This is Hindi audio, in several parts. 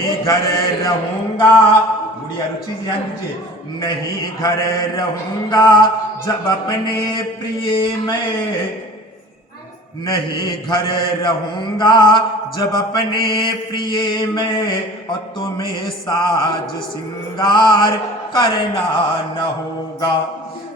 नहीं घर रहूंगा, गुड़िया रुचि जी ध्यान दीजिए, नहीं घर रहूंगा जब अपने प्रिय में, नहीं घर रहूंगा जब अपने प्रिय में, और तुम्हें साज सिंगार करना न होगा।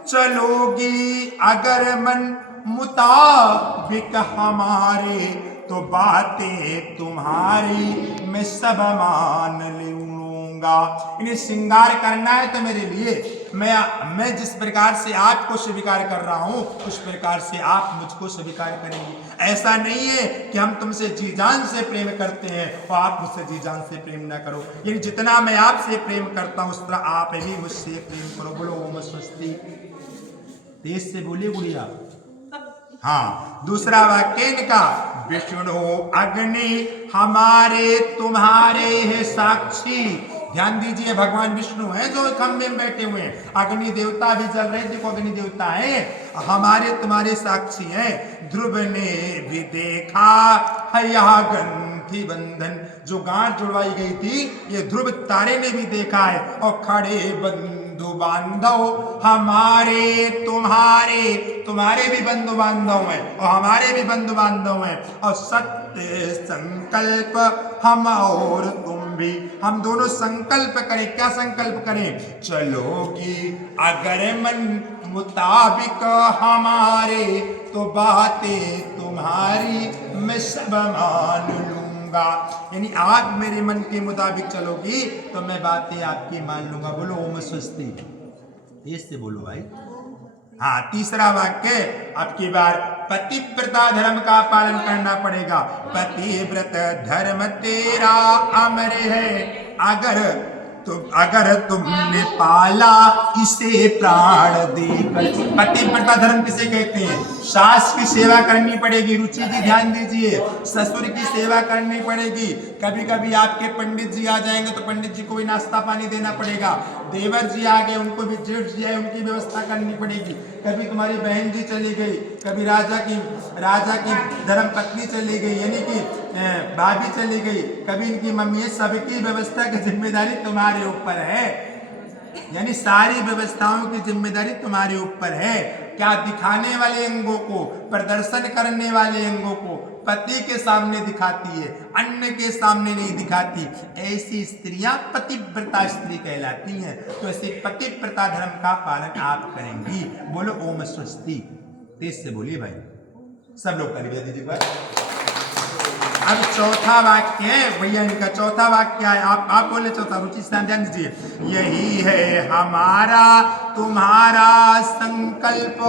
चलोगी अगर मन मुताबिक हमारे, तो बातें तुम्हारी मैं सब मान लूंगा। इन्हें श्रृंगार करना है तो मेरे लिए मैं जिस प्रकार से आपको स्वीकार कर रहा हूं उस प्रकार से आप मुझको स्वीकार करेंगे। ऐसा नहीं है कि हम तुमसे जी जान से प्रेम करते हैं और आप मुझसे जी जान से प्रेम ना करो। यानी जितना मैं आपसे प्रेम करता हूं उस तरह आप भी मुझसे प्रेम करो। बोलो ओम स्वस्ति। तेज से बोलिए गुड़िया। हाँ, दूसरा वाक्य इनका, विष्णु अग्नि हमारे तुम्हारे है साक्षी। ध्यान दीजिए, भगवान विष्णु हैं जो खंभे में बैठे हुए हैं, अग्नि देवता भी जल रहे, देखो अग्नि देवता है, हमारे तुम्हारे साक्षी हैं। ध्रुव ने भी देखा है यह ग्रंथि बंधन, जो गांठ जुड़वाई गई थी ये ध्रुव तारे ने भी देखा है। और खड़े बंधु बांधव हमारे तुम्हारे, तुम्हारे भी बंधु बांधव हैं और हमारे भी बंधु बांधव हैं। और सत्य संकल्प हम और तुम भी, हम दोनों संकल्प करें। क्या संकल्प करें? चलोगी अगर मन मुताबिक हमारे, तो बातें तुम्हारी मैं सब मान लूंगा। यानी आप मेरे मन के मुताबिक चलोगी तो मैं बातें आपकी मान लूंगा। बोलो ओम स्वस्ति। इससे बोलो भाई। हाँ, तीसरा वाक्य आपकी बार, पतिव्रता धर्म का पालन करना पड़ेगा। पतिव्रत धर्म तेरा अमर है, अगर तुमने पाला इसे प्राण देकर। पतिव्रता धर्म किसे कहते हैं? सास की सेवा करनी पड़ेगी। रुचि जी ध्यान दीजिए, ससुर की सेवा करनी पड़ेगी। कभी कभी आपके पंडित जी आ जाएंगे तो पंडित जी को भी नाश्ता पानी देना पड़ेगा। देवर जी आ गए, उनको भी जेठ जी आए, उनकी व्यवस्था करनी पड़ेगी। कभी तुम्हारी बहन जी चली गई, कभी राजा की धर्म पत्नी चली गई, यानी कि भाभी चली गई, कभी इनकी मम्मी, सबकी व्यवस्था की जिम्मेदारी तुम्हारे ऊपर है। यानी सारी व्यवस्थाओं की जिम्मेदारी तुम्हारे ऊपर है। क्या दिखाने वाले अंगों को, प्रदर्शन करने वाले अंगों को पति के सामने दिखाती है, अन्य के सामने नहीं दिखाती। ऐसी स्त्रियां पतिव्रता स्त्री कहलाती हैं। तो ऐसे पतिव्रता धर्म का पालन आप करेंगी। बोलो ओम स्वस्ति। तेज से बोलिए भाई, सब लोग कर दीजिए। अब चौथा वाक्य है भैया, इनका चौथा वाक्य है। आप बोले चौथा, रुचि से ध्यान दीजिए। यही है हमारा तुम्हारा संकल्प,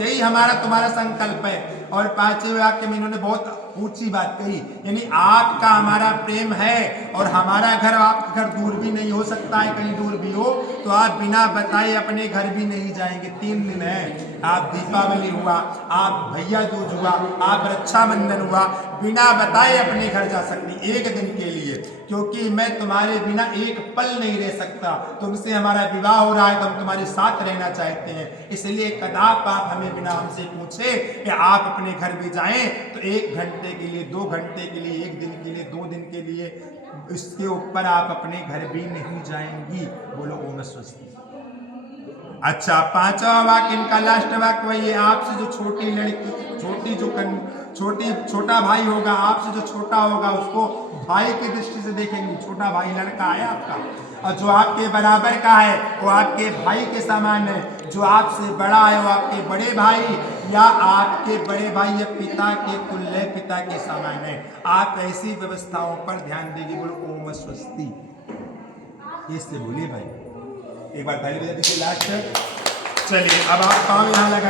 यही हमारा तुम्हारा संकल्प है। और पांचवें वाक्य में इन्होंने बहुत ऊंची बात कही, यानी आपका हमारा प्रेम है और हमारा घर, आपका घर दूर भी नहीं हो सकता है, कहीं दूर भी हो तो आप बिना बताए अपने घर भी नहीं जाएंगे। 3 दिन है, आप दीपावली हुआ, आप भैया दूज हुआ, आप रक्षाबंधन हुआ, बिना बताए अपने घर जा सकती 1 दिन के लिए, क्योंकि मैं तुम्हारे बिना एक पल नहीं रह सकता। तुमसे हमारा विवाह हो रहा है तो हम तुम्हारे साथ रहना चाहते हैं। इसलिए कदाप आप हमें बिना हमसे पूछे कि आप अपने घर भी जाएं तो 1 घंटे के लिए, 2 घंटे के लिए, 1 दिन के लिए, 2 दिन के लिए, इसके ऊपर आप अपने घर भी नहीं जाएंगी। बोलो ओम स्वस्ति। अच्छा, 5वां वाक्य इनका लास्ट वाक्य वही है, आपसे जो छोटी लड़की, छोटा भाई होगा, आपसे जो छोटा होगा उसको भाई की दृष्टि से देखेंगे। छोटा भाई लड़का है आपका, और जो आपके बराबर का है वो आपके भाई के समान है। जो आपसे बड़ा है वो आपके बड़े भाई या आपके बड़े भाई या पिता के तुल्य, पिता के समान है। आप ऐसी व्यवस्थाओं पर ध्यान देंगे। बोलो ओम स्वस्ति। इससे बोलिए भाई, एक बार ताली बजा दीजिए लास्ट। चलिए अब आप पाँव यहाँ लगा